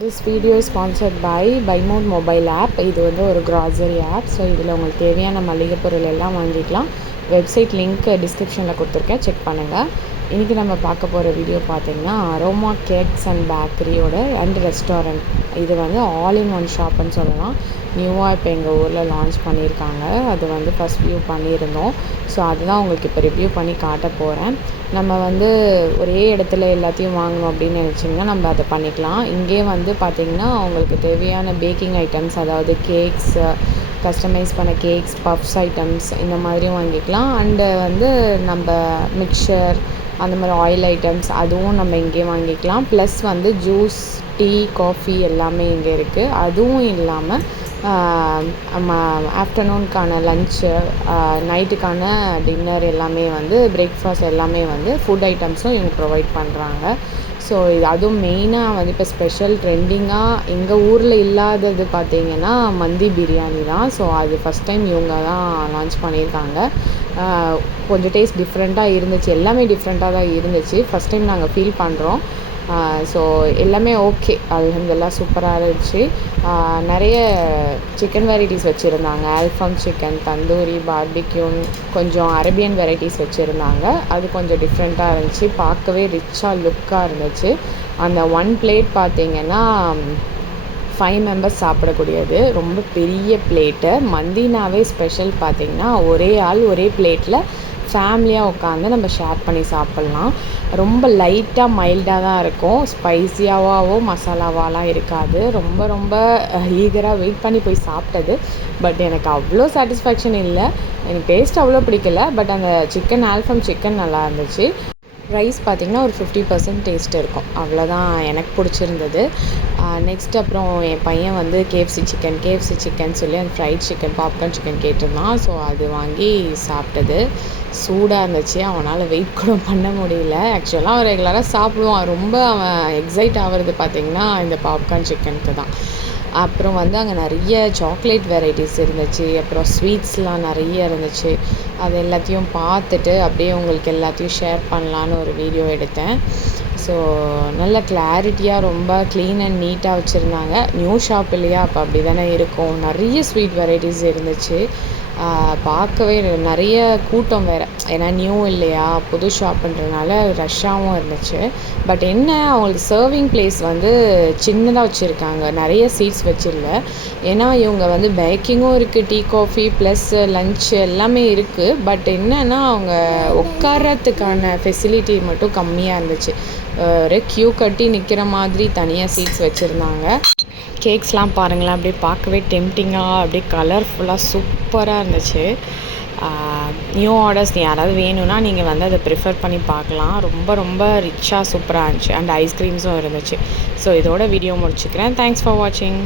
This video is sponsored by Buymode mobile app. இது வந்து ஒரு grocery app. ஸோ இதில் உங்களுக்கு தேவையான மளிகை பொருள் எல்லாம் வாங்கிக்கலாம். வெப்சைட் லிங்க் டிஸ்கிரிப்ஷனில் கொடுத்துருக்கேன், செக் பண்ணுங்கள். இன்றைக்கி நம்ம பார்க்க போகிற வீடியோ பார்த்திங்கன்னா அரோமா கேக்ஸ் அண்ட் பேக்கரியோட அண்ட் ரெஸ்டாரண்ட். இது வந்து ஆல் இன் ஒன் ஷாப்னு சொல்லலாம். நியூவாக இப்போ எங்கள் ஊரில் லான்ச் பண்ணியிருக்காங்க. அது வந்து ஃபஸ்ட் வியூ பண்ணியிருந்தோம். ஸோ அதுதான் உங்களுக்கு இப்போ ரிவ்யூ பண்ணி காட்ட போகிறேன். நம்ம வந்து ஒரே இடத்துல எல்லாத்தையும் வாங்கணும் அப்படின்னு நினச்சிங்கன்னா நம்ம அதை பண்ணிக்கலாம். இங்கே வந்து பார்த்திங்கன்னா உங்களுக்கு தேவையான பேக்கிங் ஐட்டம்ஸ், அதாவது கேக்ஸ், கஸ்டமைஸ் பண்ண கேக்ஸ், பஃப்ஸ் ஐட்டம்ஸ் இந்த மாதிரியும் வாங்கிக்கலாம். அண்டு வந்து நம்ம மிக்சர் அந்த மாதிரி ஆயில் ஐட்டம்ஸ் அதுவும் நம்ம இங்கே வாங்கிக்கலாம். ப்ளஸ் வந்து ஜூஸ், டீ, காஃபி எல்லாமே இங்கே இருக்குது. அதுவும் இல்லாமல் ஆஃப்டர்நூனுக்கான லன்ச்சு, நைட்டுக்கான டின்னர் எல்லாமே வந்து பிரேக்ஃபாஸ்ட் எல்லாமே வந்து ஃபுட் ஐட்டம்ஸும் இவங்க ப்ரொவைட் பண்ணுறாங்க. ஸோ இது அதுவும் மெயினாக வந்து இப்போ ஸ்பெஷல் ட்ரெண்டிங்காக எங்கள் ஊரில் இல்லாதது பார்த்திங்கன்னா மந்தி பிரியாணி தான். ஸோ அது ஃபஸ்ட் டைம் இவங்க தான் லான்ச் பண்ணியிருக்காங்க. கொஞ்சம் டேஸ்ட் டிஃப்ரெண்ட்டாக இருந்துச்சு, எல்லாமே டிஃப்ரெண்ட்டாக தான் இருந்துச்சு. ஃபஸ்ட் டைம் நாங்கள் ஃபீல் பண்ணுறோம். ஸோ எல்லாமே ஓகே, அல்ஹம்துலில்லாஹ் சூப்பராக இருந்துச்சு. நிறைய சிக்கன் வெரைட்டிஸ் வச்சுருந்தாங்க. ஆல்ஃபாம் சிக்கன், தந்தூரி, பார்பிக்யூன், கொஞ்சம் அரேபியன் வெரைட்டிஸ் வச்சுருந்தாங்க. அது கொஞ்சம் டிஃப்ரெண்ட்டாக இருந்துச்சு, பார்க்கவே ரிச்சாக லுக்காக இருந்துச்சு. அந்த ஒன் பிளேட் பார்த்திங்கன்னா 5 மெம்பர்ஸ் சாப்பிடக்கூடியது, ரொம்ப பெரிய பிளேட்டு. மந்தினாவே ஸ்பெஷல் பார்த்திங்கன்னா ஒரே ஆள் ஒரே பிளேட்டில் ஃபேமிலியாக உட்காந்து நம்ம ஷேர் பண்ணி சாப்பிட்லாம். ரொம்ப லைட்டாக மைல்டாக தான் இருக்கும், ஸ்பைஸியாகவோ மசாலாவாலாம் இருக்காது. ரொம்ப ரொம்ப ஈகராக வெயிட் பண்ணி போய் சாப்பிட்டது. பட் எனக்கு அவ்வளோ சாட்டிஸ்ஃபேக்ஷன் இல்லை, எனக்கு டேஸ்ட் அவ்வளோ பிடிக்கல. பட் அந்த சிக்கன், ஆல்ஃபம் சிக்கன் நல்லா இருந்துச்சு. ரைஸ் பார்த்திங்கன்னா ஒரு 50% டேஸ்ட் இருக்கும், அவ்வளோதான் எனக்கு பிடிச்சிருந்தது. நெக்ஸ்ட் அப்புறம் என் பையன் வந்து கேஎஃப்சி சிக்கன் சொல்லி அந்த ஃப்ரைட் சிக்கன், பாப்கார்ன் சிக்கன் கேட்டிருந்தான். ஸோ அது வாங்கி சாப்பிட்டது. சூடாக இருந்துச்சு, அவனால் வெயிட் கூட பண்ண முடியல. ஆக்சுவலாக அவன் ரெகுலராக சாப்பிடுவான். ரொம்ப அவன் எக்ஸைட் ஆகிறது பார்த்திங்கன்னா இந்த பாப்கார்ன் சிக்கனுக்கு தான். அப்புறம் வந்து அங்கே நிறைய சாக்லேட் வெரைட்டிஸ் இருந்துச்சு, அப்புறம் ஸ்வீட்ஸ்லாம் நிறைய இருந்துச்சு. அது எல்லாத்தையும் பார்த்துட்டு அப்படியே உங்களுக்கு எல்லாத்தையும் ஷேர் பண்ணலான்னு ஒரு வீடியோ எடுத்தேன். ஸோ நல்ல கிளாரிட்டியாக ரொம்ப க்ளீன் அண்ட் நீட்டாக வச்சுருந்தாங்க. நியூ ஷாப் இல்லையா, அப்போ அப்படி தானே இருக்கும். நிறைய ஸ்வீட் வெரைட்டிஸ் இருந்துச்சு. பார்க்கவே நிறைய கூட்டம் வேறு, ஏன்னா நியூ இல்லையா, புது ஷாப்புன்றனால ரஷ்ஷாகவும் இருந்துச்சு. பட் என்ன, அவங்களுக்கு சர்விங் பிளேஸ் வந்து சின்னதாக வச்சுருக்காங்க, நிறைய சீட்ஸ் வச்சிடல. ஏன்னா இவங்க வந்து பேக்கிங்கும் இருக்குது, டீ காஃபி ப்ளஸ் லன்ச் எல்லாமே இருக்குது. பட் என்னென்னா அவங்க உட்காரத்துக்கான ஃபெசிலிட்டி மட்டும் கம்மியாக இருந்துச்சு. ஒரு க்யூ கட்டி நிற்கிற மாதிரி தனியாக சீட்ஸ் வச்சுருந்தாங்க. கேக்ஸ்லாம் பாருங்களேன், அப்படியே பார்க்கவே டெம்டிங்காக அப்படியே கலர்ஃபுல்லாக சூப்பராக இருந்துச்சு. நியூ ஆர்டர்ஸ் யாராவது வேணும்னா நீங்கள் வந்து அதை ப்ரிஃபர் பண்ணி பார்க்கலாம். ரொம்ப ரொம்ப ரிச்சாக சூப்பராக இருந்துச்சு. அண்ட் ஐஸ்கிரீம்ஸும் இருந்துச்சு. ஸோ இதோட வீடியோ முடிச்சுக்கிறேன். தேங்க்ஸ் ஃபார் வாட்சிங்.